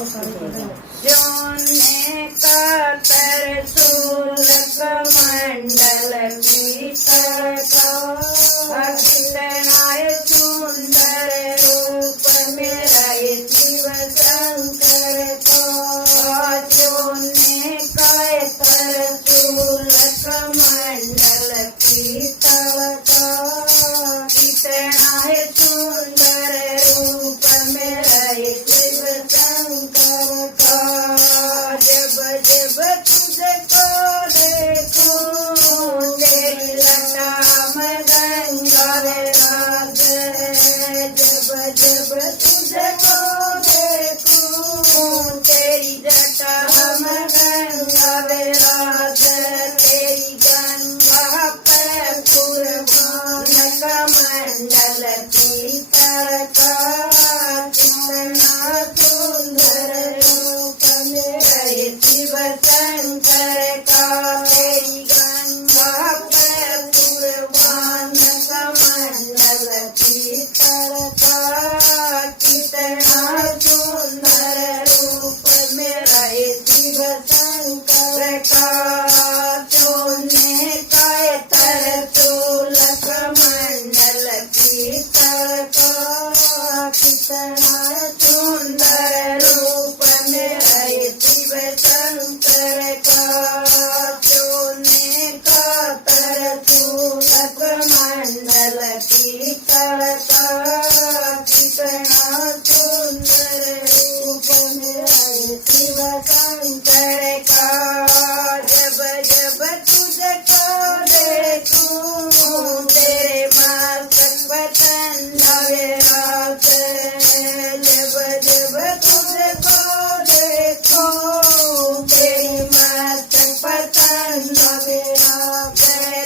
जोने का तरसूल कमंडल भीतर का कितनाय सुंदर रूप मेरा ये शिव शंकर का जोने का तरसूल कमंडल भीतर का कितनाय सुंदर रूप मेरा ये शिव शंकर का जब जब तुझको देखूं तेरी लता में गंगा विराज जब जब तुझको देखूं तेरी जटा में गंगा विराज तेरी गंगा पर कुर्बान कमंडल भीतर का कितना सुंदर रूप मेरा ये शिव शंकर का तेरी गंगा पर कुर्बान कमंडल भीतर का कितना सुंदर रूप मेरा ये शिव शंकर का जोने का तरसूल कमंडल भीतर का कितना सुंदर रूप मेरा ये शिव शंकर का जोने का तरसूल कमंडल भीतर का कितना सुंदर रूप मेरा ये शिव शंकर का जब जब तुझको देखूं तेरे मस्तक वतन विराज जब जब तुझको देखूं तेरी मस्तक वतन विराज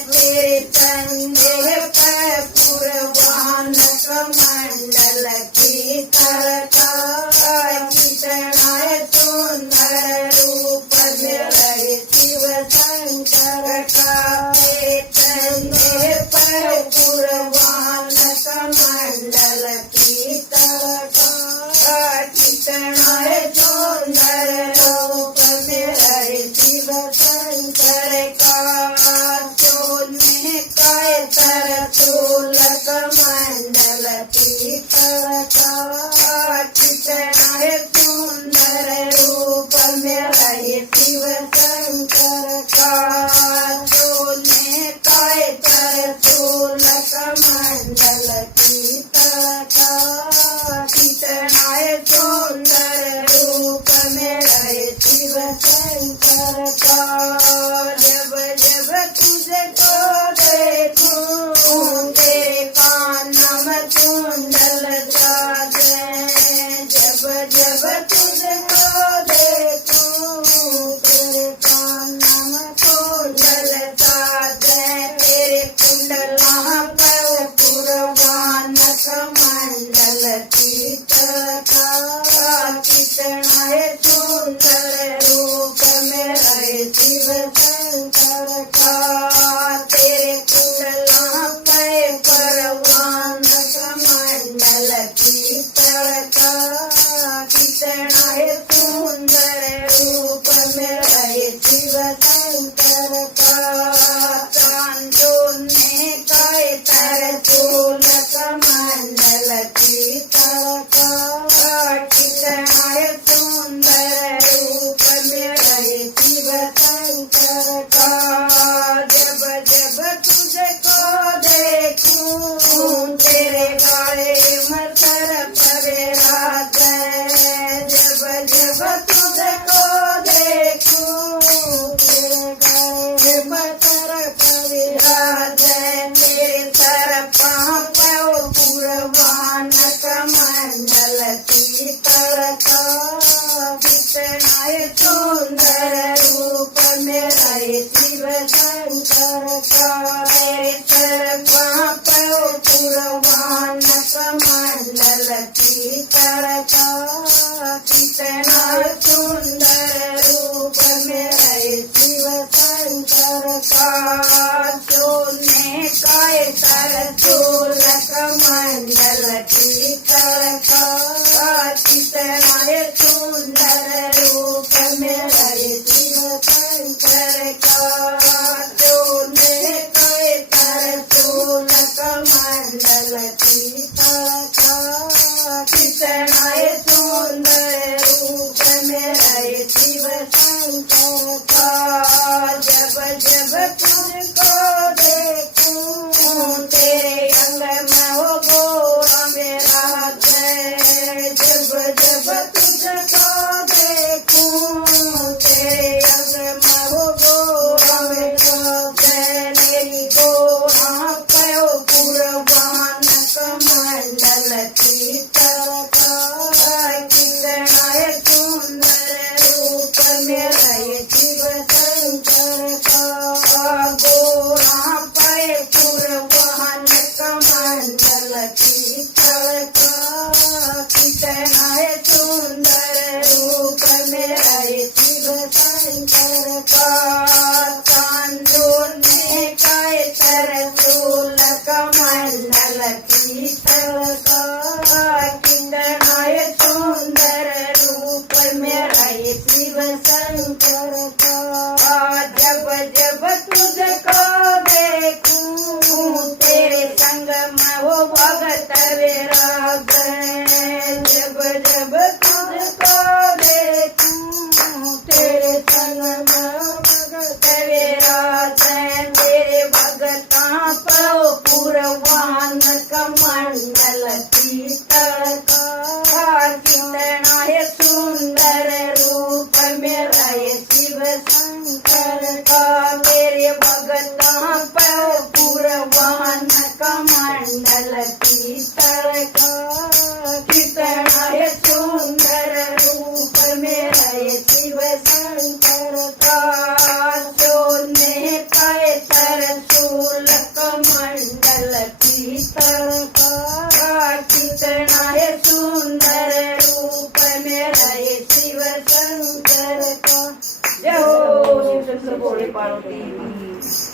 तेरे कंधे पर कुर्बान कमंडल भीतर का कितना सुंदर रूप मेरा ये शिव शंकर का तेरे कंधे पर कुर्बान कमंडल भीतर का कितना सुंदर रूप मेरा ये शिव शंकर का जोने का तरसूल कमंडल भीतर का कितना सुंदर रूप मेरा ये शिव शंकर का जोने का तरसूल कमंडल भीतर का कितना सुंदर रूप मेरा ये शिव शंकर का जब जब तुझको देखूं तेरे कान में कुंडल जागे जब जब तुझको देखूं तेरे कान में कुंडल जागे तेरे कुंडल पर कुर्बान कमंडल भीतर का कितना सुंदर रूप मेरा ये शिव शंकर का तेरे कुंडल पर परवान कमंडल भीतर का कितना सुंदर रूप मेरा ये शिव शंकर का जोने का तरसूल कमंडल भीतर का कितना सुंदर रूप मेरा ये शिव शंकर का जब जब तुझको देखूं तेरे गाले मतर पर राज जब जब तुझको देखूं तेरे गाले मतर पर राज तेरे सर पाँव कुर्बान कमंडल भीतर का कितना सुंदर रूप मेरा ये शिव शंकर का तेरे सर पाँव कुर्बान कमंडल भीतर का कितना सुंदर रूप मेरा ये शिव शंकर का जोने का तरसूल कमंडल भीतर का कितना सुंदर शिव शंकर का सोने पाए त्रिशूल कमंडल पीतल का कितना है सुंदर रूप मेरा ये शिव शंकर का। जय हो शिव शंकर भोले पार्वती की।